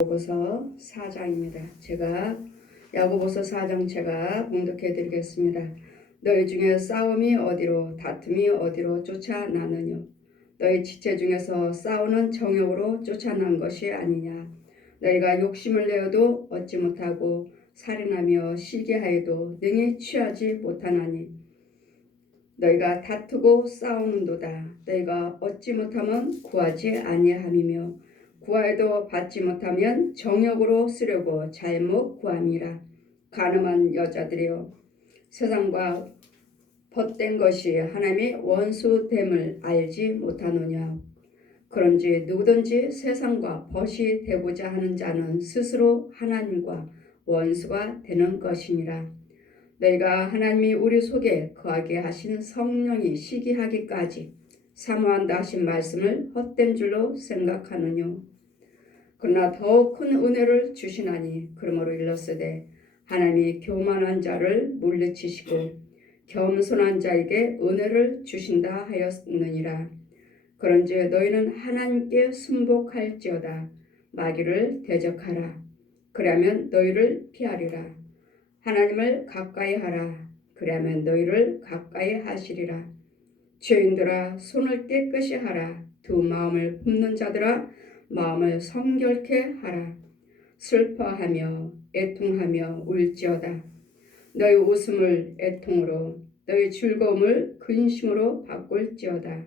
야고보서 4장입니다. 제가 야고보서 4장 제가 봉독해 드리겠습니다. 너희 중에 싸움이 어디로 다툼이 어디로 쫓아나느뇨. 너희 지체 중에서 싸우는 정욕으로 쫓아난 것이 아니냐. 너희가 욕심을 내어도 얻지 못하고 살인하며 시기하여도 능히 취하지 못하나니 너희가 다투고 싸우는도다. 너희가 얻지 못하면 구하지 아니함이며 구하여도 받지 못하면 정욕으로 쓰려고 잘못 구함이라. 간음한 여자들이여, 세상과 벗된 것이 하나님의 원수됨을 알지 못하느냐. 그런지 누구든지 세상과 벗이 되고자 하는 자는 스스로 하나님과 원수가 되는 것이니라. 너희가 하나님이 우리 속에 거하게 하신 성령이 시기하기까지 사모한다 하신 말씀을 헛된 줄로 생각하느뇨. 그러나 더욱 큰 은혜를 주시나니 그러므로 일렀으되 하나님이 교만한 자를 물리치시고 겸손한 자에게 은혜를 주신다 하였느니라. 그런즉 너희는 하나님께 순복할지어다. 마귀를 대적하라. 그리하면 너희를 피하리라. 하나님을 가까이 하라. 그리하면 너희를 가까이 하시리라. 죄인들아, 손을 깨끗이 하라. 두 마음을 품는 자들아, 마음을 성결케 하라. 슬퍼하며 애통하며 울지어다. 너희 웃음을 애통으로, 너희 즐거움을 근심으로 바꿀지어다.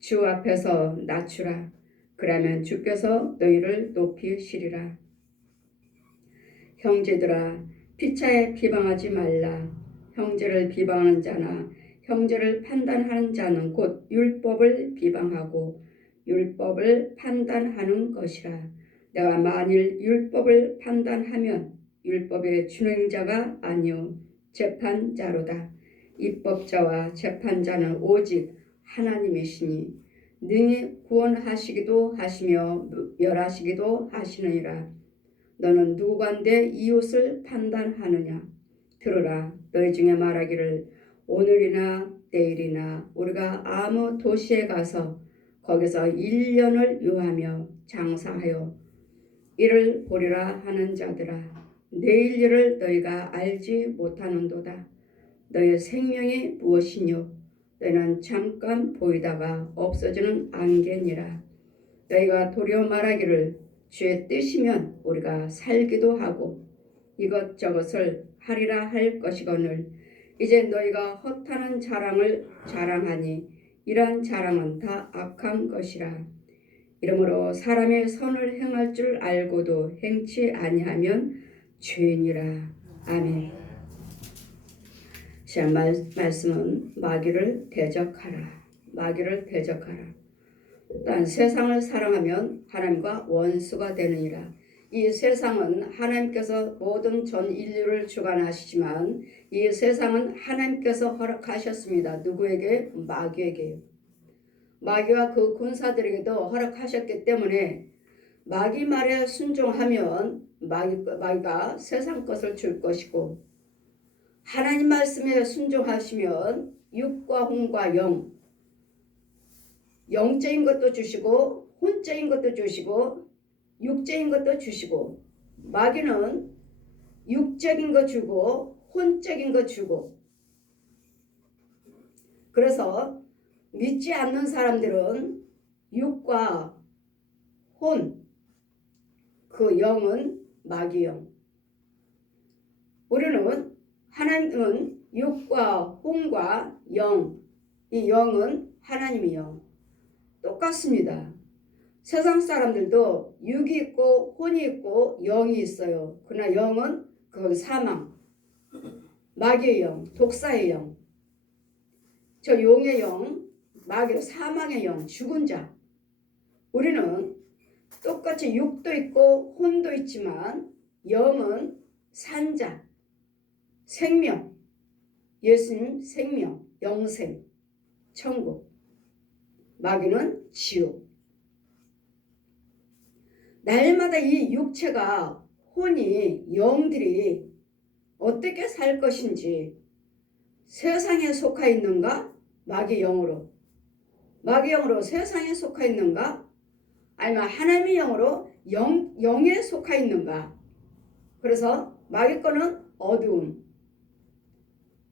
주 앞에서 낮추라. 그러면 주께서 너희를 높이시리라. 형제들아, 피차에 비방하지 말라. 형제를 비방하는 자나 형제를 판단하는 자는 곧 율법을 비방하고 율법을 판단하는 것이라. 내가 만일 율법을 판단하면 율법의 준행자가 아니요 재판자로다. 입법자와 재판자는 오직 하나님이시니 능히 구원하시기도 하시며 멸하시기도 하시느니라. 너는 누구간데 이웃을 판단하느냐. 들으라. 너희 중에 말하기를 오늘이나 내일이나 우리가 아무 도시에 가서 거기서 1년을 유하며 장사하여 이를 보리라 하는 자들아, 내일 일을 너희가 알지 못하는도다. 너희 생명이 무엇이뇨. 너희는 잠깐 보이다가 없어지는 안개니라. 너희가 도리어 말하기를 주의 뜻이면 우리가 살기도 하고 이것저것을 하리라 할 것이거늘 이제 너희가 허탄한 자랑을 자랑하니 이러한 자랑은 다 악한 것이라. 이러므로 사람의 선을 행할 줄 알고도 행치 아니하면 죄인이라. 아멘. 자, 말씀은 마귀를 대적하라. 마귀를 대적하라. 또한 세상을 사랑하면 하나님과 원수가 되느니라. 이 세상은 하나님께서 모든 전 인류를 주관하시지만 이 세상은 하나님께서 허락하셨습니다. 누구에게? 마귀에게요. 마귀와 그 군사들에게도 허락하셨기 때문에 마귀 말에 순종하면 마귀가 세상 것을 줄 것이고 하나님 말씀에 순종하시면 육과 혼과 영적인 것도 주시고 혼적인 것도 주시고 육적인 것도 주시고 마귀는 육적인 거 주고 혼적인 거 주고 그래서 믿지 않는 사람들은 육과 혼, 그 영은 마귀 영. 우리는 하나님은 육과 혼과 영, 이 영은 하나님의 영. 똑같습니다. 세상 사람들도 육이 있고 혼이 있고 영이 있어요. 그러나 영은 그건 사망, 마귀의 영, 독사의 영. 저 용의 영, 마귀 사망의 영, 죽은 자. 우리는 똑같이 육도 있고 혼도 있지만 영은 산자, 생명, 예수님 생명, 영생, 천국. 마귀는 지옥. 날마다 이 육체가 혼이 영들이 어떻게 살 것인지 세상에 속하 있는가? 마귀 영으로 세상에 속하 있는가? 아니면 하나님의 영으로 영에 속하 있는가? 그래서 마귀 거는 어두움,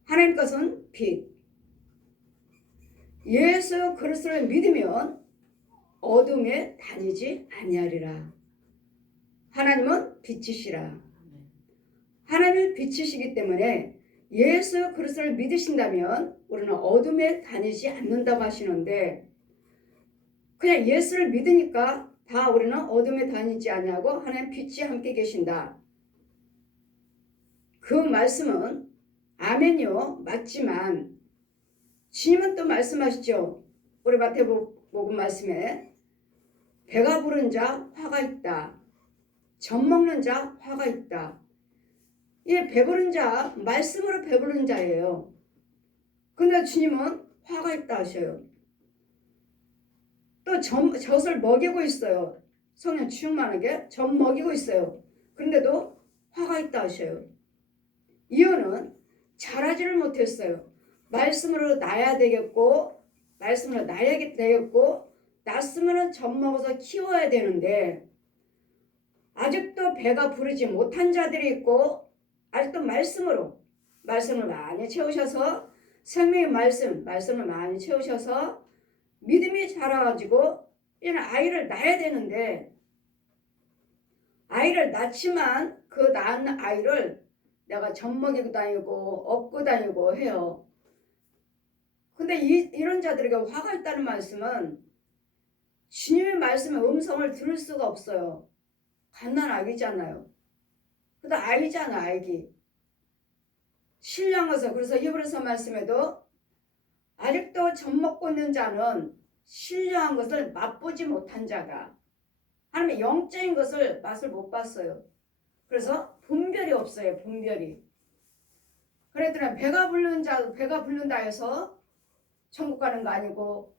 하나님 것은 빛. 예수 그리스도를 믿으면 어둠에 다니지 아니하리라. 하나님은 빛이시라. 하나님은 빛이시기 때문에 예수 그리스도를 믿으신다면 우리는 어둠에 다니지 않는다고 하시는데, 그냥 예수를 믿으니까 다 우리는 어둠에 다니지 아니하고 하나님 빛이 함께 계신다. 그 말씀은 아멘요 맞지만 주님은 또 말씀하시죠. 우리 마태복음 말씀에 배가 부른 자 화가 있다. 젖 먹는 자 화가 있다. 이 배부른 자 말씀으로 배부른 자예요. 근데 주님은 화가 있다 하셔요. 또 젖을 먹이고 있어요. 성령 충만하게 젖 먹이고 있어요. 그런데도 화가 있다 하셔요. 이유는 자라지를 못했어요. 말씀으로 낳아야 되겠고, 말씀으로 낳아야 되겠고, 낳았으면 젖 먹어서 키워야 되는데 아직도 배가 부르지 못한 자들이 있고, 아직도 말씀을 많이 채우셔서 생명의 말씀을 많이 채우셔서 믿음이 자라가지고 이제는 아이를 낳아야 되는데, 아이를 낳지만 그 낳은 아이를 내가 젖먹이고 다니고 업고 다니고 해요. 근데 이런 자들에게 화가 있다는 말씀은 주님의 말씀의 음성을 들을 수가 없어요. 갓난 아기잖아요. 그래도 아이잖아, 아기. 신령한 것을, 그래서 히브리서 말씀에도 아직도 젖먹고 있는 자는 신령한 것을 맛보지 못한 자다. 하나님의 영적인 것을 맛을 못 봤어요. 그래서 분별이 없어요. 분별이. 그랬더니 배가 부른다 해서 천국 가는 거 아니고,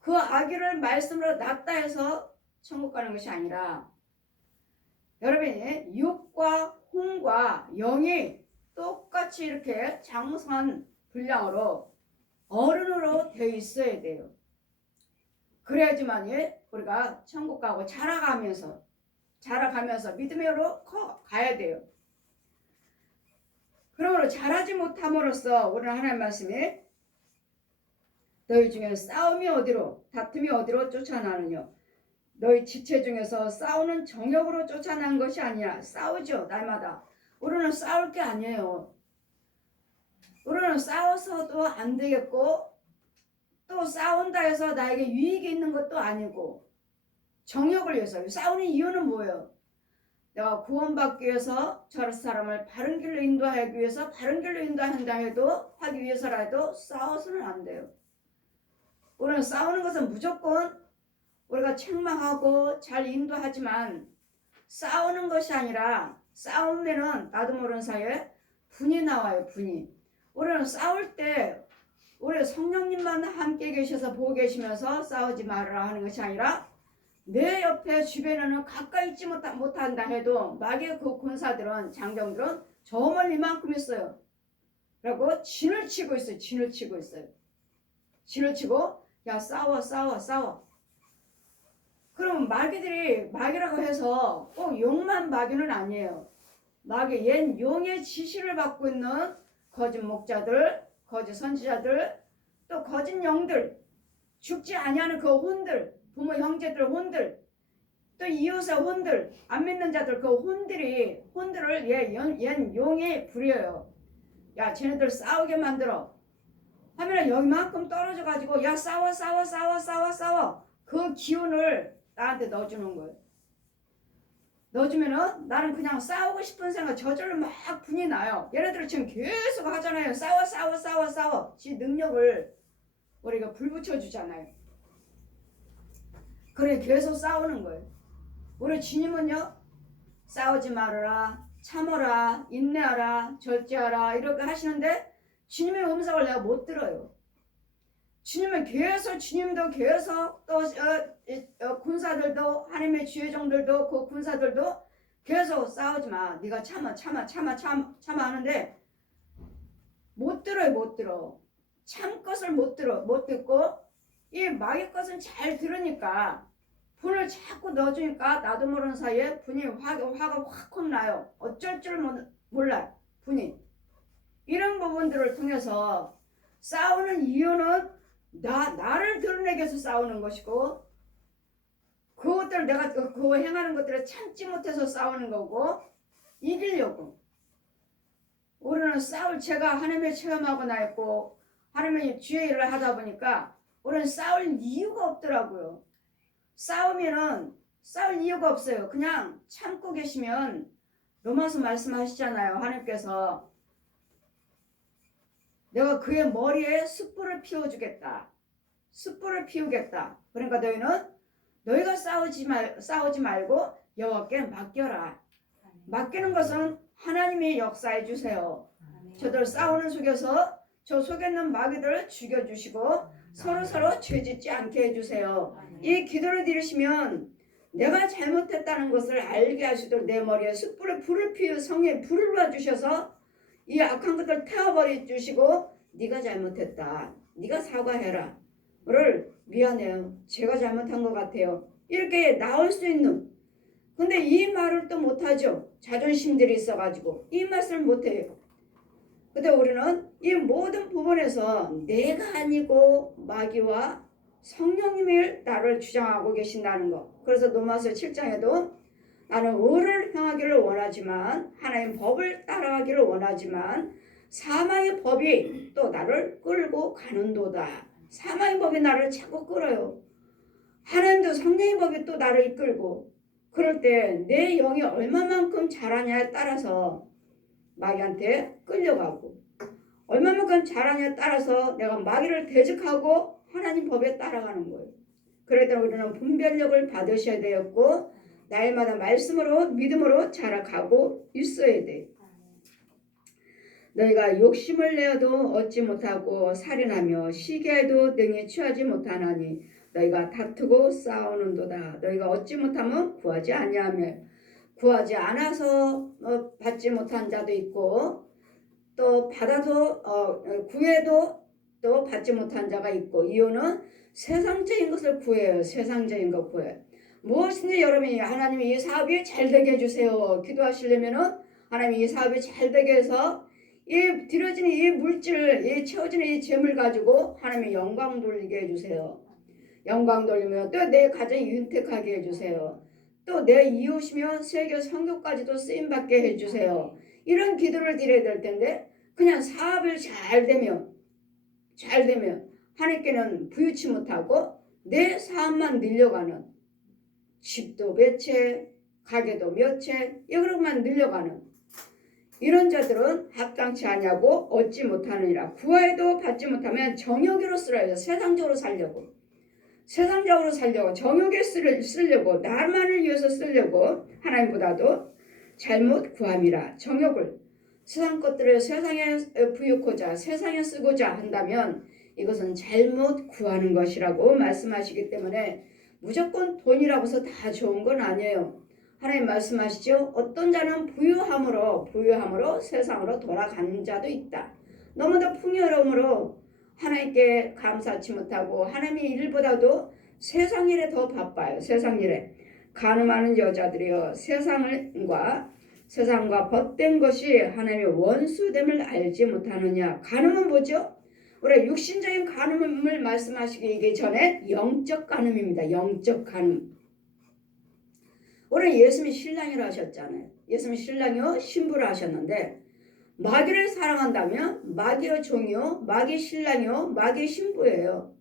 그 아기를 말씀으로 낳았다 해서 천국 가는 것이 아니라, 여러분이 육과 혼과 영이 똑같이 이렇게 장성한 분량으로 어른으로 되어 있어야 돼요. 그래야지만 우리가 천국 가고 자라가면서 믿음으로 가야 돼요. 그러므로 자라지 못함으로써 우리는 하나님 말씀이 너희 중에 싸움이 어디로, 다툼이 어디로 쫓아나느냐. 너희 지체 중에서 싸우는 정욕으로 쫓아난 것이 아니라, 싸우죠 날마다. 우리는 싸울 게 아니에요. 우리는 싸워서도 안 되겠고, 또 싸운다 해서 나에게 유익이 있는 것도 아니고, 정욕을 위해서. 싸우는 이유는 뭐예요? 내가 구원받기 위해서 저 사람을 바른 길로 인도하기 위해서, 바른 길로 인도한다 해도, 하기 위해서라도 싸워서는 안 돼요. 우리는 싸우는 것은 무조건 우리가 책망하고 잘 인도하지만, 싸우는 것이 아니라, 싸우면은 나도 모르는 사이에 분이 나와요. 분이. 우리는 싸울 때 우리 성령님만 함께 계셔서 보고 계시면서 싸우지 말아라 하는 것이 아니라, 내 옆에 주변에는 가까이 있지 못한다 해도 마귀의 그 군사들은, 장병들은 저 멀리만큼 있어요. 그리고 진을 치고 있어요. 진을 치고 야 싸워. 그럼 마귀라고 해서 꼭 용만 마귀는 아니에요. 마귀 옛 용의 지시를 받고 있는 거짓 목자들, 거짓 선지자들, 또 거짓 영들, 죽지 아니하는 그 혼들, 부모 형제들 혼들, 또 이웃의 혼들, 안 믿는 자들, 그 혼들을 옛 용에 부려요. 야 쟤네들 싸우게 만들어 하면은 여기만큼 떨어져 가지고 야 싸워. 그 기운을 나한테 넣어주는 거예요. 넣어주면은 나는 그냥 싸우고 싶은 생각, 저절로 막 분이 나요. 얘네들 지금 계속 하잖아요. 싸워. 지 능력을 우리가 불붙여 주잖아요. 그래 계속 싸우는 거예요. 우리 주님은요, 싸우지 말아라, 참아라, 인내하라, 절제하라 이렇게 하시는데, 주님의 음성을 내가 못 들어요. 주님은 주님도 계속 또 군사들도, 하나님의 주의종들도, 그 군사들도 계속 싸우지 마, 네가 참아 하는데 못 들어. 참 것을 못 듣고, 이 마귀 것은 잘 들으니까 분을 자꾸 넣어주니까 나도 모르는 사이에 분이 화가 확 나요. 어쩔 줄 몰라요. 분이. 이런 부분들을 통해서 싸우는 이유는 나를 드러내기 위해서 싸우는 것이고, 그것들 내가 그거 행하는 것들을 참지 못해서 싸우는 거고, 이기려고. 우리는 제가 하나님의 체험하고 나있고 하나님의 주의 일을 하다 보니까 우리는 싸울 이유가 없더라고요. 싸우면은 싸울 이유가 없어요. 그냥 참고 계시면, 로마서 말씀하시잖아요. 하나님께서 내가 그의 머리에 숯불을 피워주겠다. 숯불을 피우겠다. 그러니까 너희가 싸우지 말고 여호와께 맡겨라. 맡기는 것은 하나님이 역사해 주세요. 저들 싸우는 속에서 저 속에 있는 마귀들을 죽여주시고 서로 죄짓지 않게 해주세요. 이 기도를 드리시면 내가 잘못했다는 것을 알게 하시도록 내 머리에 불을 피우 성에 불을 놔주셔서 이 악한 것들 태워버려 주시고, 네가 잘못했다. 네가 사과해라. 를 미안해요. 제가 잘못한 것 같아요. 이렇게 나올 수 있는. 근데 이 말을 또 못하죠. 자존심들이 있어가지고 이 말씀을 못해요. 근데 우리는 이 모든 부분에서 내가 아니고 마귀와 성령님이 나를 주장하고 계신다는 거. 그래서 로마서 7장에도 나는 의를 행하기를 원하지만, 하나님 법을 따라가기를 원하지만 사망의 법이 또 나를 끌고 가는도다. 사망의 법이 나를 자꾸 끌어요. 하나님도 성령의 법이 또 나를 이끌고, 그럴 때 내 영이 얼마만큼 잘하냐에 따라서 마귀한테 끌려가고, 얼마만큼 잘하냐에 따라서 내가 마귀를 대적하고 하나님 법에 따라가는 거예요. 그럴 때 우리는 분별력을 받으셔야 되었고, 날마다 말씀으로 믿음으로 자라가고 있어야 돼. 너희가 욕심을 내어도 얻지 못하고 살인하며 시기에도 능히 취하지 못하나니 너희가 다투고 싸우는도다. 너희가 얻지 못하면 구하지 아니하며, 구하지 않아서 받지 못한 자도 있고, 또 받아도 구해도 또 받지 못한 자가 있고, 이유는 세상적인 것을 구해요. 세상적인 것 구해요. 무엇인지 여러분이 하나님이 이 사업이 잘 되게 해주세요. 기도하시려면은 하나님이 이 사업이 잘 되게 해서 이 들여지는 이 물질, 이 채워지는 이 재물 가지고 하나님의 영광 돌리게 해주세요. 영광 돌리면 또 내 가정이 윤택하게 해주세요. 또 내 이웃이면 세계 선교까지도 쓰임받게 해주세요. 이런 기도를 드려야 될 텐데, 그냥 사업을 잘 되면 하나님께는 부유치 못하고 내 사업만 늘려가는, 집도 몇 채, 가게도 몇 채, 이것만 늘려가는 이런 자들은 합당치 아니하고 얻지 못하느니라. 구하여도 받지 못하면 정욕으로 쓰려고, 세상적으로 살려고 정욕에 쓰려고, 나만을 위해서 쓰려고 하나님보다도 잘못 구함이라. 정욕을 세상 것들을 세상에 부유코자 세상에 쓰고자 한다면 이것은 잘못 구하는 것이라고 말씀하시기 때문에 무조건 돈이라고 해서 다 좋은 건 아니에요. 하나님 말씀하시죠. 어떤 자는 부유함으로 세상으로 돌아가는 자도 있다. 너무도 풍요로움으로 하나님께 감사치 못하고 하나님의 일보다도 세상 일에 더 바빠요. 세상 일에. 가늠하는 여자들이여, 세상과 벗된 것이 하나님의 원수됨을 알지 못하느냐. 가늠은 뭐죠? 우리 육신적인 간음을 말씀하시기 전에 영적 간음입니다. 영적 간음. 우리 예수님이 신랑이라 하셨잖아요. 예수님이 신랑이요 신부를 하셨는데, 마귀를 사랑한다면 마귀의 종이요, 마귀 신랑이요, 마귀 신부예요.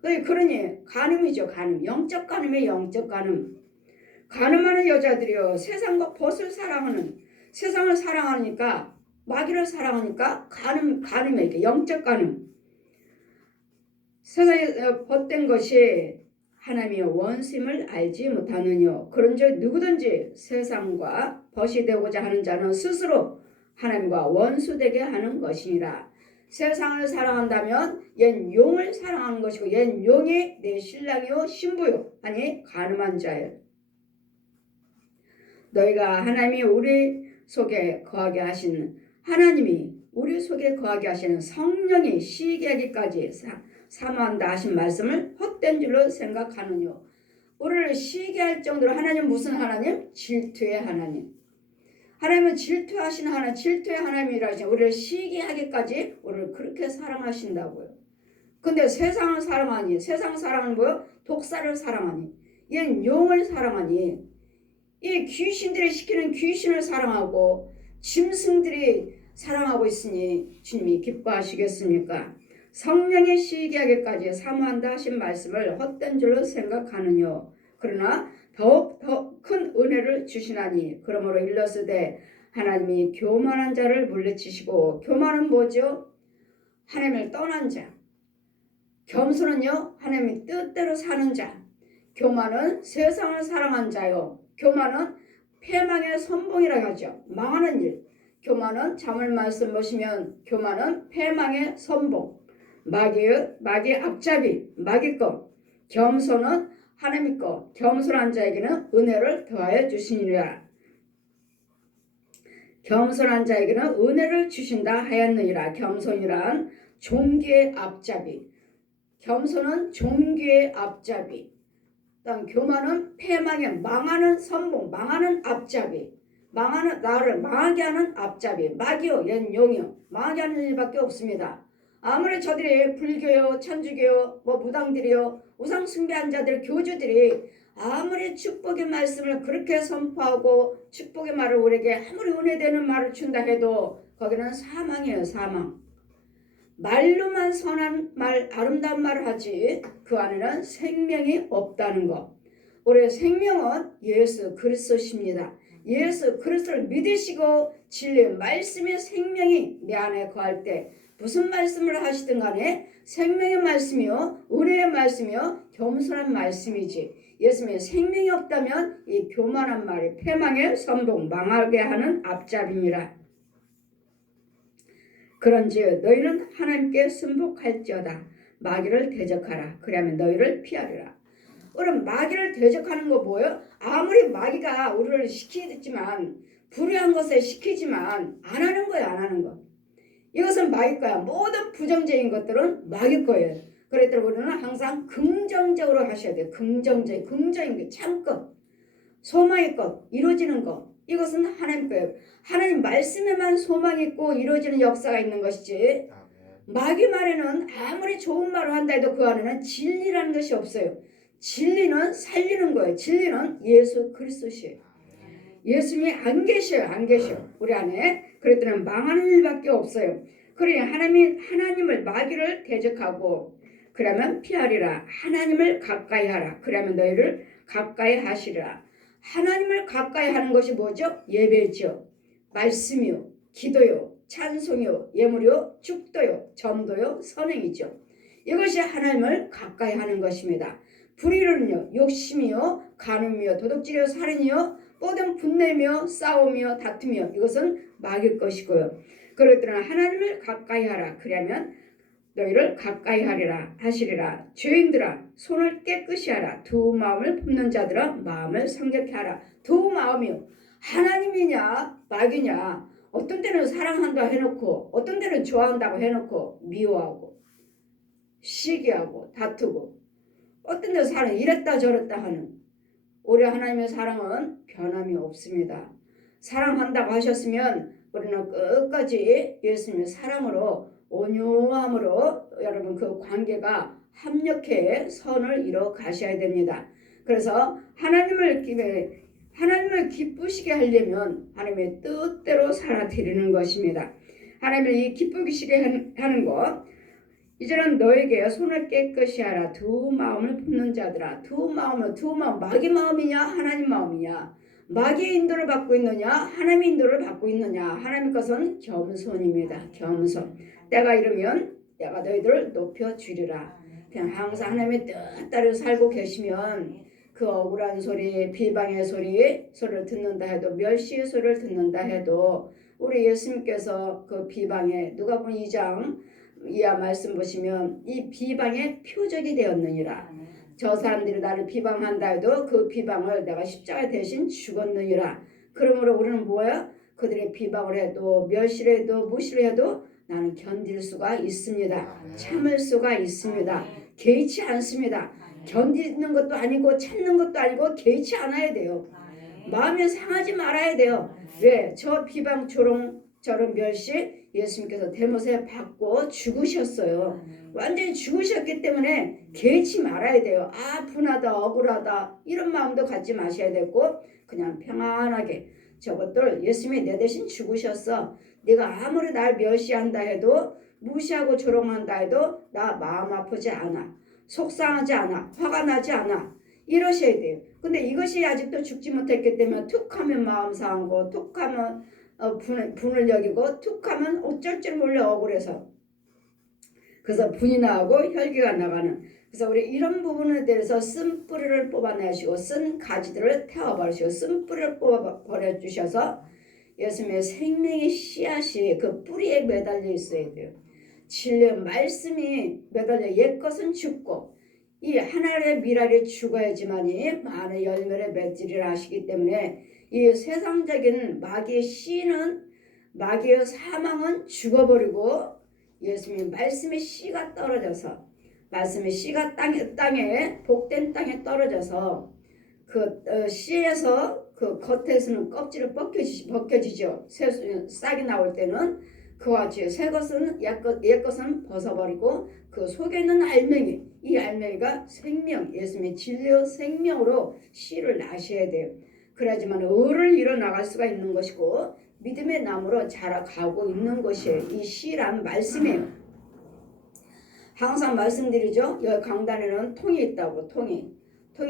그러니 간음이죠. 간음. 영적 간음이에요. 영적 간음. 간음하는 여자들이요, 세상과 벗을 사랑하는, 세상을 사랑하니까 마귀를 사랑하니까 간음이에요. 영적 간음. 세상에 벗된 것이 하나님의 원심을 알지 못하느뇨. 그런즉 누구든지 세상과 벗이 되고자 하는 자는 스스로 하나님과 원수되게 하는 것이니라. 세상을 사랑한다면 옛 용을 사랑하는 것이고, 옛 용이 내 신랑이요 신부요 아니 간음한 자예요. 너희가 하나님이 우리 속에 거하게 하시는, 하나님이 우리 속에 거하게 하시는 성령이 시기하기까지 사모한다 하신 말씀을 헛된 줄로 생각하느뇨. 우리를 시기게 할 정도로 하나님 무슨 하나님? 질투의 하나님. 하나님은 질투하시는 하나님, 질투의 하나님이라 하시죠. 우리를 시기게 하기까지 우리를 그렇게 사랑하신다고요. 근데 세상을 사랑하니, 세상 사랑은 뭐요? 독사를 사랑하니, 얘는 용을 사랑하니, 이 귀신들이 시키는 귀신을 사랑하고 짐승들이 사랑하고 있으니 주님이 기뻐하시겠습니까? 성령의 시기게 하기까지 사모한다 하신 말씀을 헛된 줄로 생각하느뇨. 그러나 더욱 더 큰 은혜를 주시나니 그러므로 일러스되 하나님이 교만한 자를 물리치시고, 교만은 뭐죠? 하나님을 떠난 자. 겸손은요 하나님의 뜻대로 사는 자. 교만은 세상을 사랑한 자요. 교만은 패망의 선봉이라고 하죠. 망하는 일. 교만은 잠언 말씀 보시면 교만은 패망의 선봉. 마귀의 앞잡이, 마귀 것. 겸손은 하나님의 것. 겸손한 자에게는 은혜를 더하여 주시니라. 겸손한 자에게는 은혜를 주신다 하였느니라. 겸손이란 종기의 앞잡이. 겸손은 종기의 앞잡이. 교만은 패망의 망하는 선봉, 망하는 앞잡이. 망하는 나를 망하게 하는 앞잡이. 마귀요, 얘는 용이요. 망하게 하는 일밖에 없습니다. 아무리 저들이 불교요, 천주교요, 무당들이요, 우상 숭배한 자들, 교주들이 아무리 축복의 말씀을 그렇게 선포하고 축복의 말을 우리에게 아무리 은혜되는 말을 준다 해도 거기는 사망이에요. 사망. 말로만 선한 말, 아름다운 말을 하지 그 안에는 생명이 없다는 것. 우리의 생명은 예수 그리스도십니다. 예수 그리스도를 믿으시고 진리의 말씀의 생명이 내 안에 거할 때 무슨 말씀을 하시든 간에 생명의 말씀이요, 은혜의 말씀이요, 겸손한 말씀이지. 예수님의 생명이 없다면 이 교만한 말이 패망의 선봉, 망하게 하는 앞잡이니라. 그런즉 너희는 하나님께 순복할지어다. 마귀를 대적하라. 그러면 너희를 피하리라. 그럼 마귀를 대적하는 거 뭐예요? 아무리 마귀가 우리를 시키지만, 불의한 것을 시키지만 안 하는 거예요. 안 하는 거. 이것은 마귀 거야. 모든 부정적인 것들은 마귀 거예요. 그랬더니 우리는 항상 긍정적으로 하셔야 돼요. 긍정인 게 참것, 소망의 것, 이루어지는 것. 이것은 하나님 거예요. 하나님 말씀에만 소망이 있고 이루어지는 역사가 있는 것이지, 마귀 말에는 아무리 좋은 말을 한다 해도 그 안에는 진리라는 것이 없어요. 진리는 살리는 거예요. 진리는 예수 그리스도시에요. 예수님이 안 계셔요. 안 계셔. 우리 안에. 그랬더니 망하는 일밖에 없어요. 그러니 하나님을 마귀를 대적하고 그러면 피하리라. 하나님을 가까이 하라. 그러면 너희를 가까이 하시리라. 하나님을 가까이 하는 것이 뭐죠? 예배죠. 말씀이요, 기도요, 찬송이요, 예물이요, 축도요, 점도요, 선행이죠. 이것이 하나님을 가까이 하는 것입니다. 불의는요, 욕심이요, 간음이요, 도둑질이요, 살인이요, 모든 분내며 싸움이요, 다툼이요, 이것은 마귀 것이고요. 그러더니 하나님을 가까이 하라. 그러면 너희를 가까이 하시리라. 죄인들아 손을 깨끗이 하라. 두 마음을 품는 자들아 마음을 성결케 하라. 두 마음이요. 하나님이냐 마귀냐. 어떤 때는 사랑한다 해놓고 어떤 때는 좋아한다고 해놓고 미워하고 시기하고 다투고, 어떤 데는 사랑 이랬다 저랬다 하는, 우리 하나님의 사랑은 변함이 없습니다. 사랑한다고 하셨으면 우리는 끝까지 예수님의 사랑으로, 온유함으로 여러분 그 관계가 합력해 선을 이뤄 가셔야 됩니다. 그래서 하나님을 기쁘시게 하려면 하나님의 뜻대로 살아드리는 것입니다. 하나님을 이 기쁘시게 하는 것, 이제는 너에게 손을 깨끗이 하라. 두 마음을 품는 자들아. 두 마음, 마귀 마음이냐 하나님 마음이냐. 마귀의 인도를 받고 있느냐 하나님의 인도를 받고 있느냐. 하나님 것은 겸손입니다. 겸손. 때가 이르면 내가 너희들을 높여주리라. 그냥 항상 하나님의 뜻 따라 살고 계시면 그 억울한 소리, 비방의 소리를 듣는다 해도, 멸시의 소리를 듣는다 해도 우리 예수님께서 그 비방에, 누가복음 2장 이하 말씀 보시면 이 비방의 표적이 되었느니라. 저 사람들이 나를 비방한다 해도 그 비방을 내가 십자가 대신 죽었느니라. 그러므로 우리는 뭐야? 그들의 비방을 해도 멸시를 해도 무시를 해도 나는 견딜 수가 있습니다. 참을 수가 있습니다. 개의치 않습니다. 견디는 것도 아니고 참는 것도 아니고 개의치 않아야 돼요. 마음이 상하지 말아야 돼요. 왜? 저 비방 조롱 저런 멸시 예수님께서 대못에 받고 죽으셨어요. 완전히 죽으셨기 때문에 개의치 말아야 돼요. 아 분하다 억울하다 이런 마음도 갖지 마셔야 되고 그냥 평안하게 저것들 예수님이 내 대신 죽으셨어. 네가 아무리 날 멸시한다 해도 무시하고 조롱한다 해도 나 마음 아프지 않아. 속상하지 않아. 화가 나지 않아. 이러셔야 돼요. 근데 이것이 아직도 죽지 못했기 때문에 툭하면 마음 상하고 툭하면 분을 여기고 툭하면 어쩔 줄 몰라 억울해서 그래서 분이 나고 혈기가 나가는 그래서 우리 이런 부분에 대해서 쓴 뿌리를 뽑아내시고 쓴 가지들을 태워버리시고 쓴 뿌리를 뽑아버려 주셔서 예수님의 생명의 씨앗이 그 뿌리에 매달려 있어야 돼요. 진리의 말씀이 매달려 옛 것은 죽고 이 하나님의 미랄이 죽어야지만이 많은 열매를 맺으리라 하시기 때문에 이 세상적인 마귀의 씨는 마귀의 사망은 죽어버리고 예수님의 말씀의 씨가 떨어져서 말씀의 씨가 땅에 복된 땅에 떨어져서 그 씨에서 그 겉에서는 껍질을 벗겨지죠. 싹이 나올 때는 그와 같이 새 것은 옛 것은 벗어버리고 그 속에 있는 알맹이 이 알맹이가 생명 예수님의 진리의 생명으로 씨를 나셔야 돼요. 그래야지만 의를 이뤄나갈 수가 있는 것이고 믿음의 나무로 자라가고 있는 것이 이 씨란 말씀이에요. 항상 말씀드리죠. 여기 강단에는 통이 있다고 통이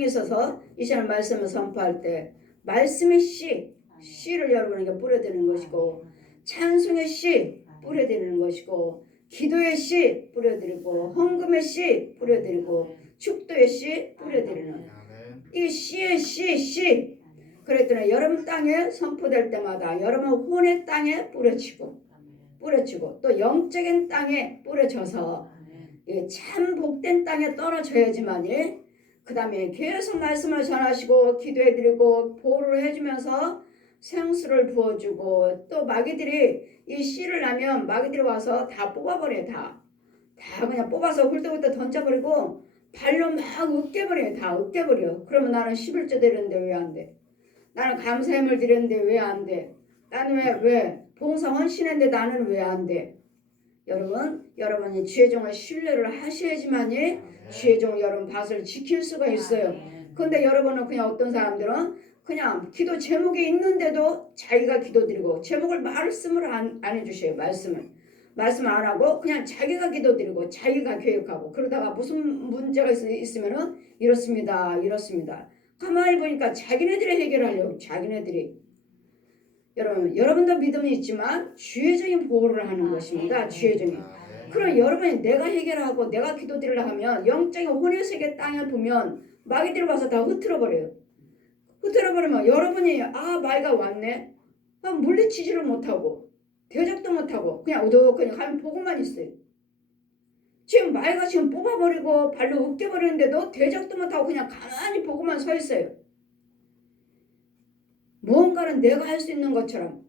있어서 이 시간 말씀을 선포할 때 말씀의 씨를 여러분에게 뿌려드리는 것이고 찬송의 씨 뿌려드리는 것이고 기도의 씨 뿌려드리고 헌금의 씨 뿌려드리고 축도의 씨 뿌려드리는 이 씨의 씨 그랬더니 여러분 땅에 선포될 때마다 여러분 혼의 땅에 뿌려지고 또 영적인 땅에 뿌려져서 참 복된 땅에 떨어져야지만이 그 다음에 계속 말씀을 전하시고 기도해드리고 보호를 해주면서 생수를 부어주고 또 마귀들이 이 씨를 나면 마귀들이 와서 다 뽑아버려요. 다 그냥 뽑아서 훌떡훌떡 던져버리고 발로 막 으깨버려요. 다 으깨버려. 그러면 나는 11조 드렸는데 왜 안 돼? 나는 감사함을 드렸는데 왜 안 돼? 나는 왜 봉사 헌신했는데 나는 왜 안 돼? 여러분이 주의 종을 신뢰를 하셔야지만이 주의 종 여러분 밭을 지킬 수가 있어요. 근데 여러분은 그냥 어떤 사람들은 그냥 기도 제목이 있는데도 자기가 기도드리고 제목을 말씀을 안 해주셔요. 말씀 안 하고 그냥 자기가 기도드리고 자기가 교육하고 그러다가 무슨 문제가 있으면은 이렇습니다. 가만히 보니까 자기네들이 해결하려고 자기네들이 여러분도 믿음이 있지만 주의적인 보호를 하는 것입니다. 주의적인. 그럼 여러분이 내가 해결하고 내가 기도드리려 하면 영적인 혼의 세계 땅에 보면 마귀들이 와서 다 흐트러버려요. 흐트러버리면 여러분이 마귀가 왔네. 물리치지를 못하고 대적도 못하고 그냥 어둑하니 가면 보고만 있어요. 지금 마귀가 지금 뽑아버리고 발로 으깨버리는데도 대적도 못하고 그냥 가만히 보고만 서 있어요. 무언가는 내가 할 수 있는 것처럼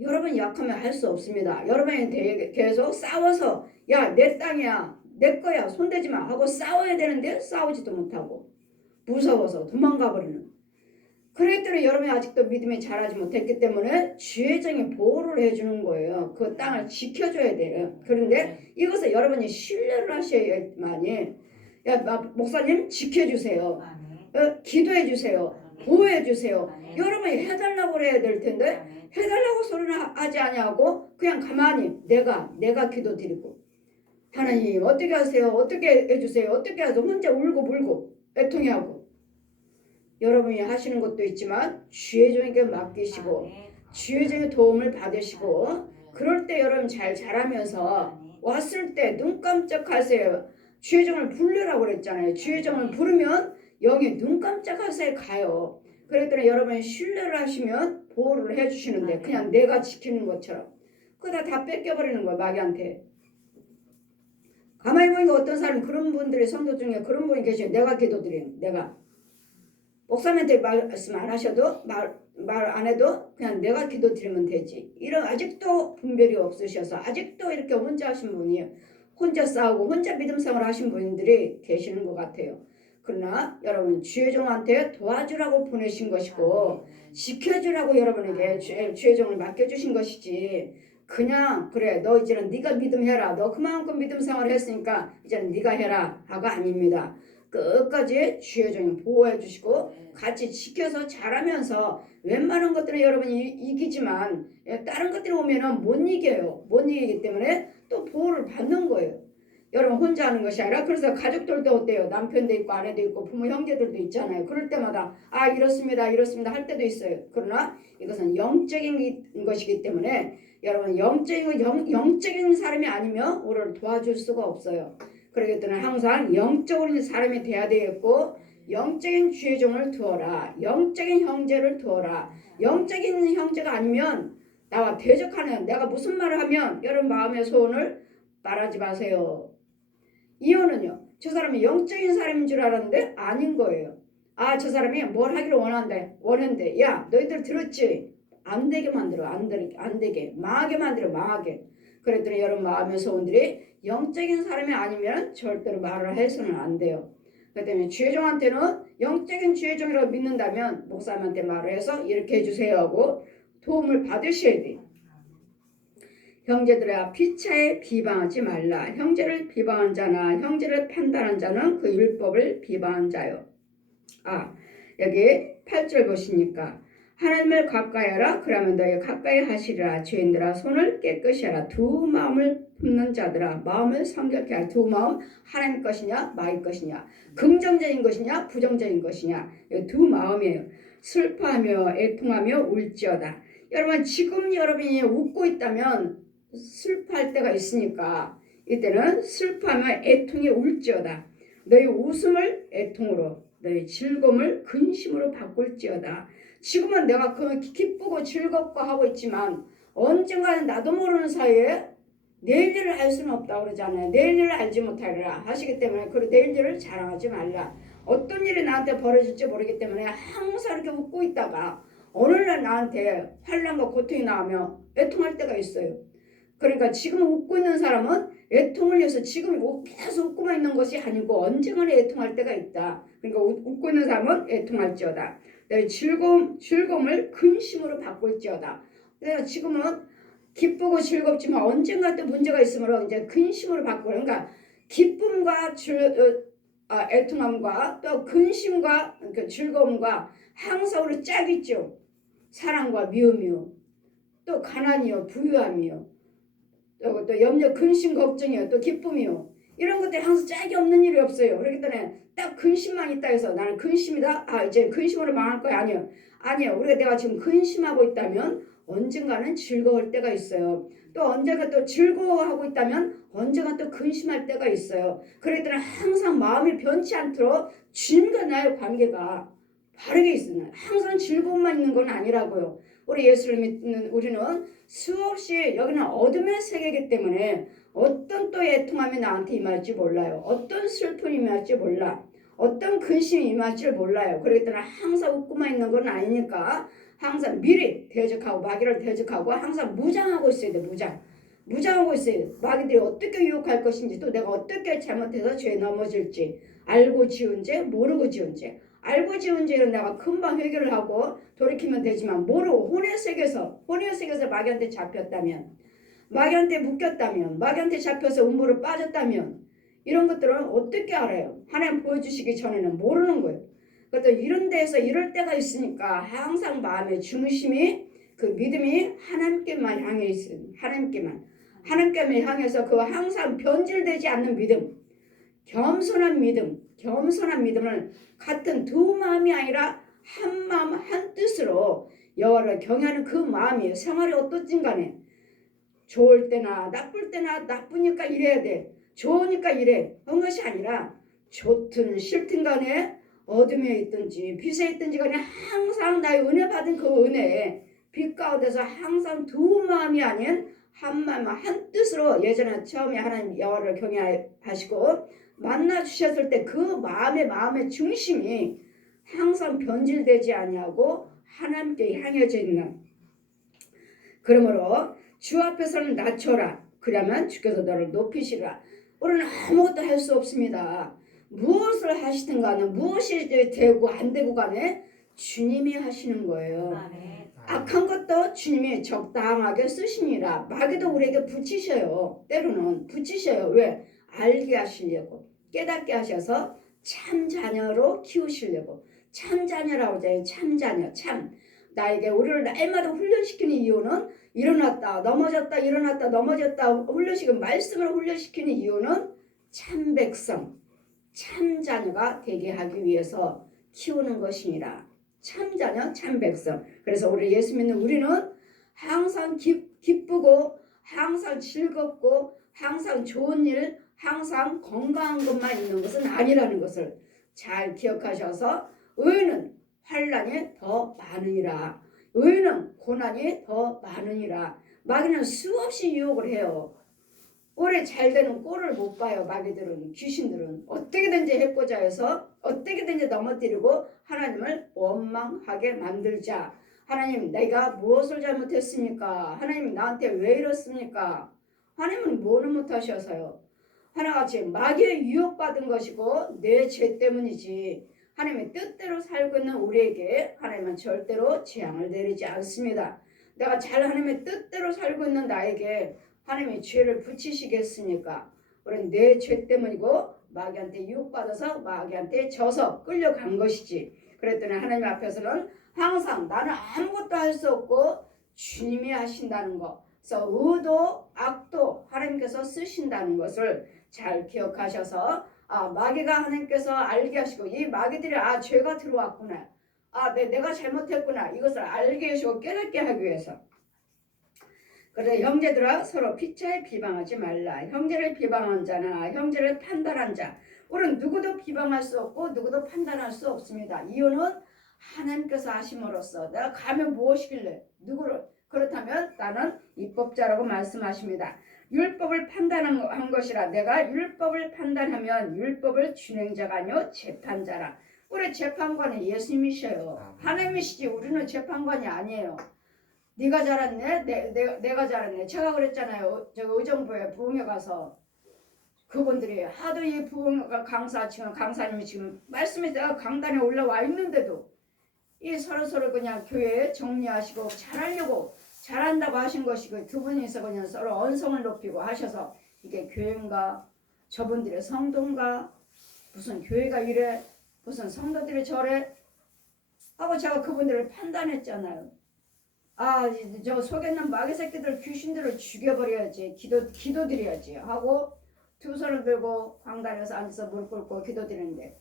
여러분 약하면 할 수 없습니다. 여러분이 계속 싸워서 야 내 땅이야 내 거야 손대지 마 하고 싸워야 되는데 싸우지도 못하고 무서워서 도망가 버리는 그랬더니 여러분이 아직도 믿음이 자라지 못했기 때문에 주의적인 보호를 해주는 거예요. 그 땅을 지켜줘야 돼요. 그런데 이것을 여러분이 신뢰를 하셔야만이 야 목사님 지켜주세요. 기도해 주세요. 보호해 주세요. 여러분이 해달라고 해야 될 텐데 해달라고 소리는 하지 아니하고 그냥 가만히 내가 기도드리고 하나님 어떻게 하세요? 어떻게 해주세요? 어떻게 하세요? 혼자 울고 불고 애통해하고 여러분이 하시는 것도 있지만 주의 종에게 맡기시고 주의 종의 도움을 받으시고 그럴 때 여러분 잘 자라면서 왔을 때 눈 깜짝하세요. 주의 종을 부르라고 그랬잖아요. 주의 종을 부르면 영이 눈 깜짝하세요 가요. 그랬더니 여러분이 신뢰를 하시면 보호를 해주시는데 그냥 내가 지키는 것처럼 그거 다 뺏겨버리는 거야 마귀한테. 가만히 보니까 어떤 사람 그런 분들이 성도 중에 그런 분이 계셔요. 내가 기도드리는 내가 목사님한테 말씀 안 하셔도 말 안 해도 그냥 내가 기도드리면 되지. 이런 아직도 분별이 없으셔서 아직도 이렇게 혼자 하신 분이 혼자 싸우고 혼자 믿음 생활 하신 분들이 계시는 것 같아요. 그러나 여러분 주의 종한테 도와주라고 보내신 것이고 지켜주라고 여러분에게 주의 종을 맡겨주신 것이지 그냥 그래 너 이제는 네가 믿음해라 너 그만큼 믿음 생활을 했으니까 이제는 네가 해라 하고 아닙니다. 끝까지 주의 종을 보호해 주시고 같이 지켜서 잘하면서 웬만한 것들은 여러분이 이기지만 다른 것들이 오면은 못 이겨요. 못 이기기 때문에 또 보호를 받는 거예요. 여러분 혼자 하는 것이 아니라 그래서 가족들도 어때요? 남편도 있고 아내도 있고 부모 형제들도 있잖아요. 그럴 때마다 아 이렇습니다 할 때도 있어요. 그러나 이것은 영적인 것이기 때문에 여러분 영적인 사람이 아니면 우리를 도와줄 수가 없어요. 그렇기 때문에 항상 영적으로 사람이 돼야 되겠고 영적인 주의 종을 두어라. 영적인 형제를 두어라. 영적인 형제가 아니면 나와 대적하는 내가 무슨 말을 하면 여러분 마음의 소원을 말하지 마세요. 이유는요. 저 사람이 영적인 사람인 줄 알았는데 아닌 거예요. 아, 저 사람이 뭘 하기를 원한대. 야, 너희들 들었지? 안 되게 만들어. 안 되게. 망하게 만들어. 망하게. 그랬더니 여러분 마음의 소원들이 영적인 사람이 아니면 절대로 말을 해서는 안 돼요. 그렇기 때문에 주의종한테는 영적인 주의종이라고 믿는다면 목사님한테 말을 해서 이렇게 해주세요 하고 도움을 받으셔야 돼요. 형제들아 피차에 비방하지 말라. 형제를 비방한 자나 형제를 판단한 자는 그 율법을 비방한 자요. 여기 8절 보시니까 하나님을 가까이 하라. 그러면 너희 가까이 하시리라. 죄인들아 손을 깨끗이 하라. 두 마음을 품는 자들아 마음을 성결케 하라. 두 마음 하나님 것이냐 마귀 것이냐 긍정적인 것이냐 부정적인 것이냐 두 마음이에요. 슬퍼하며 애통하며 울지어다. 여러분 지금 여러분이 웃고 있다면 슬퍼할 때가 있으니까 이때는 슬퍼하며 애통에 울지어다. 너희 웃음을 애통으로 너희 즐거움을 근심으로 바꿀지어다. 지금은 내가 그 기쁘고 즐겁고 하고 있지만 언젠가는 나도 모르는 사이에 내일 일을 알 수는 없다고 그러잖아요. 내일 일을 알지 못하리라 하시기 때문에 그 내일 일을 자랑하지 말라. 어떤 일이 나한테 벌어질지 모르기 때문에 항상 이렇게 웃고 있다가 어느 날 나한테 환난과 고통이 나오면 애통할 때가 있어요. 그러니까 지금 웃고 있는 사람은 애통을 해서 지금 계속 웃고만 있는 것이 아니고 언젠가는 애통할 때가 있다. 그러니까 웃고 있는 사람은 애통할지어다. 너희 즐거움을 근심으로 바꿀지어다. 그래서 지금은 기쁘고 즐겁지만 언젠가 또 문제가 있으므로 이제 근심으로 바꾸라. 그러니까 기쁨과 애통함과 또 근심과 즐거움과 항상 우리 짝 있죠. 사랑과 미움이요. 또 가난이요. 부유함이요. 또 염려, 근심, 걱정이요. 또 기쁨이요. 이런 것들이 항상 짝이 없는 일이 없어요. 그렇기 때문에 딱 근심만 있다 해서 나는 근심이다. 이제 근심으로 망할 거야. 아니요. 내가 지금 근심하고 있다면 언젠가는 즐거울 때가 있어요. 또 언젠가 또 즐거워하고 있다면 언젠가 또 근심할 때가 있어요. 그렇기 때문에 항상 마음이 변치 않도록 주님과 나의 관계가 바르게 있어요. 항상 즐거움만 있는 건 아니라고요. 우리 예수를 믿는 우리는 수없이 여기는 어둠의 세계이기 때문에 어떤 또 애통함이 나한테 임할지 몰라요. 어떤 슬픔이 임할지 몰라. 어떤 근심이 임할지 몰라요. 그렇기 때문에 항상 웃고만 있는 건 아니니까 항상 미리 대적하고 마귀를 대적하고 항상 무장하고 있어야 돼. 무장하고 있어야 돼. 마귀들이 어떻게 유혹할 것인지 또 내가 어떻게 잘못해서 죄에 넘어질지 알고 지은 죄 모르고 지은 죄 알고 지은 죄는 내가 금방 해결을 하고 돌이키면 되지만 모르고 혼의 세계에서 마귀한테 잡혔다면 마귀한테 묶였다면 마귀한테 잡혀서 음부로 빠졌다면 이런 것들은 어떻게 알아요? 하나님 보여주시기 전에는 모르는 거예요. 그래서 이런 데에서 이럴 때가 있으니까 항상 마음의 중심이 그 믿음이 하나님께만 향해 있어요. 하나님께만 향해서 그 항상 변질되지 않는 믿음 겸손한 믿음을 같은 두 마음이 아니라 한 마음 한 뜻으로 여호와를 경외하는 그 마음이 생활이 어떻든 간에 좋을 때나 나쁠 때나 나쁘니까 이래야 돼. 좋으니까 이래. 그런 것이 아니라 좋든 싫든 간에 어둠에 있든지 빛에 있든지 간에 항상 나의 은혜 받은 그 은혜에 빛 가운데서 항상 두 마음이 아닌 한 마음 한 뜻으로 예전에 처음에 하나님 여호와를 경외하시고 만나 주셨을 때 그 마음의 중심이 항상 변질되지 아니하고 하나님께 향해져 있는 그러므로 주 앞에서는 낮춰라. 그러면 주께서 너를 높이시라. 우리는 아무것도 할 수 없습니다. 무엇을 하시든 간에 무엇이 되고 안 되고 간에 주님이 하시는 거예요. 아멘. 악한 것도 주님이 적당하게 쓰시니라. 마귀도 우리에게 붙이셔요. 때로는 붙이셔요. 왜? 알게 하시려고, 깨닫게 하셔서 참 자녀로 키우시려고. 참 자녀라고 하잖아요. 참 자녀. 참 나에게 우리를 날마다 훈련시키는 이유는 일어났다 넘어졌다 일어났다 넘어졌다 훈련시키는 말씀을 훈련시키는 이유는 참 백성, 참 자녀가 되게 하기 위해서 키우는 것이니라. 참 자녀, 참 백성. 그래서 우리 예수 믿는 우리는 항상 기쁘고 항상 즐겁고 항상 좋은 일, 항상 건강한 것만 있는 것은 아니라는 것을 잘 기억하셔서 의인은 환난이 더 많으니라. 의인은 고난이 더 많으니라. 마귀는 수없이 유혹을 해요. 올해 잘 되는 꼴을 못 봐요. 마귀들은, 귀신들은 어떻게든지 해보자 해서 어떻게든지 넘어뜨리고 하나님을 원망하게 만들자. 하나님, 내가 무엇을 잘못했습니까? 하나님, 나한테 왜 이렇습니까? 하나님은 뭐는 못하셔서요. 하나같이 마귀의 유혹받은 것이고 내 죄 때문이지. 하나님의 뜻대로 살고 있는 우리에게 하나님은 절대로 재앙을 내리지 않습니다. 내가 잘 하나님의 뜻대로 살고 있는 나에게 하나님이 죄를 붙이시겠습니까? 우리는 내 죄 때문이고 마귀한테 유혹받아서 마귀한테 져서 끌려간 것이지. 그랬더니 하나님 앞에서는 항상 나는 아무것도 할 수 없고 주님이 하신다는 것. 그래서 의도 악도 하나님께서 쓰신다는 것을 잘 기억하셔서 마귀가 하나님께서 알게 하시고 이 마귀들이 죄가 들어왔구나. 내가 잘못했구나. 이것을 알게 하시고 깨닫게 하기 위해서. 그래서 형제들아 서로 피차에 비방하지 말라. 형제를 비방한 자나 형제를 판단한 자. 우리는 누구도 비방할 수 없고 누구도 판단할 수 없습니다. 이유는 하나님께서 하심으로써 내가 가면 무엇이길래 누구를 그렇다면 나는 입법자라고 말씀하십니다. 율법을 판단한 것이라. 내가 율법을 판단하면 율법을 준행자가 아니요 재판자라. 우리 재판관이 예수님이셔요. 하나님이시지 우리는 재판관이 아니에요. 네가 잘했네. 내가 잘했네. 제가 그랬잖아요. 저 의정부에 부흥회 가서 그분들이 하도 이 부흥회가 강사님이 지금 말씀이 내가 강단에 올라와 있는데도 이 서로 그냥 교회 정리하시고 잘하려고 잘한다고 하신 것이고 두 분이서 그냥 서로 언성을 높이고 하셔서 이게 교회인가 저분들의 성도인가 무슨 교회가 이래 무슨 성도들이 저래 하고 제가 그분들을 판단했잖아요. 저 속에는 마귀 새끼들 귀신들을 죽여버려야지 기도드려야지 하고 두 손을 들고 강단에서 앉아서 무릎 꿇고 기도드리는데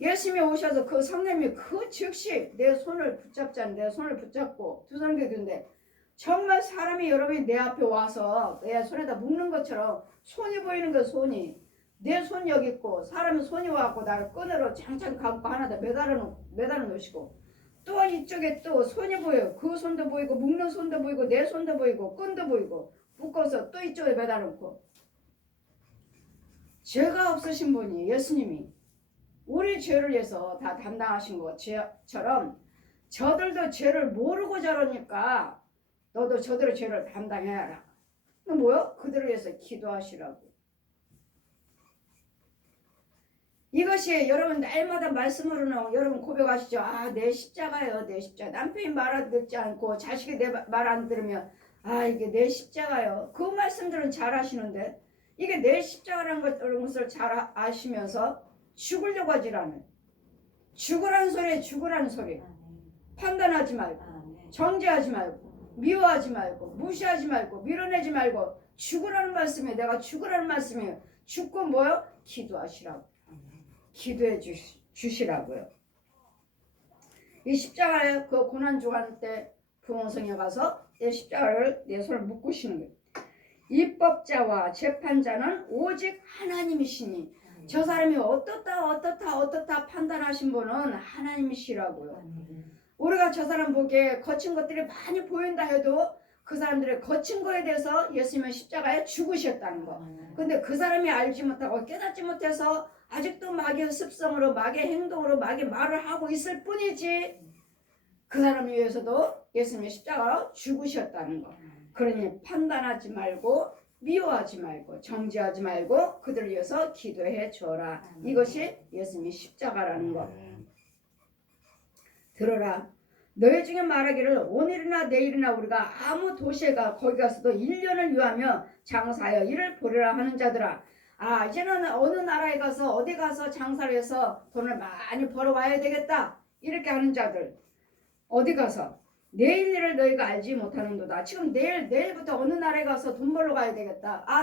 예수님이 오셔서 그 성령님이 그 즉시 내 손을 붙잡자는 내 손을 붙잡고 두 손을 들는데 정말 사람이 여러분이 내 앞에 와서 내 손에다 묶는 것처럼 손이 보이는 거 손이 내 손 여기 있고 사람이 손이 와갖고 나를 끈으로 장창 감고 하나다 매달아 놓으시고 또 이쪽에 또 손이 보여요. 그 손도 보이고 묶는 손도 보이고 내 손도 보이고 끈도 보이고 묶어서 또 이쪽에 매달아 놓고 죄가 없으신 분이 예수님이 우리 죄를 위해서 다 담당하신 것처럼 저들도 죄를 모르고 저러니까 너도 저들의 죄를 담당해야 하라. 뭐요? 그들을 위해서 기도하시라고. 이것이 여러분 날마다 말씀으로는 여러분 고백하시죠. 내 십자가요. 내 십자가. 남편이 말 안 듣지 않고 자식이 내 말 안 들으면 이게 내 십자가요. 그 말씀들은 잘 하시는데 이게 내 십자가라는 것을 잘 아시면서 죽으려고 하질 않아요. 죽으라는 소리. 판단하지 말고 정죄하지 말고 미워하지 말고 무시하지 말고 밀어내지 말고 죽으라는 말씀이에요. 내가 죽으라는 말씀이에요. 죽고 뭐요? 기도하시라고. 기도해 주시라고요. 이 십자가에 그 고난 주간 때 부흥성에 가서 내 십자가를 내 손을 묶으시는 거예요. 입법자와 재판자는 오직 하나님이시니 저 사람이 어떻다 판단하신 분은 하나님이시라고요. 우리가 저 사람 보기에 거친 것들이 많이 보인다 해도 그 사람들의 거친 거에 대해서 예수님은 십자가에 죽으셨다는 거. 근데 그 사람이 알지 못하고 깨닫지 못해서 아직도 마귀의 습성으로 마귀의 행동으로 마귀의 말을 하고 있을 뿐이지 그 사람을 위해서도 예수님이 십자가로 죽으셨다는 거. 그러니 판단하지 말고 미워하지 말고 정죄하지 말고 그들을 위해서 기도해 주어라. 이것이 예수님의 십자가라는 것. 들어라. 너희 중에 말하기를 오늘이나 내일이나 우리가 아무 도시에 거기 가서도 1년을 유하며 장사하여 이를 보리라 하는 자들아. 아, 이제는 어느 나라에 가서 어디 가서 장사를 해서 돈을 많이 벌어와야 되겠다. 이렇게 하는 자들. 어디 가서 내일 일을 너희가 알지 못하는도다. 지금 내일부터 어느 나라에 가서 돈 벌러 가야 되겠다. 아,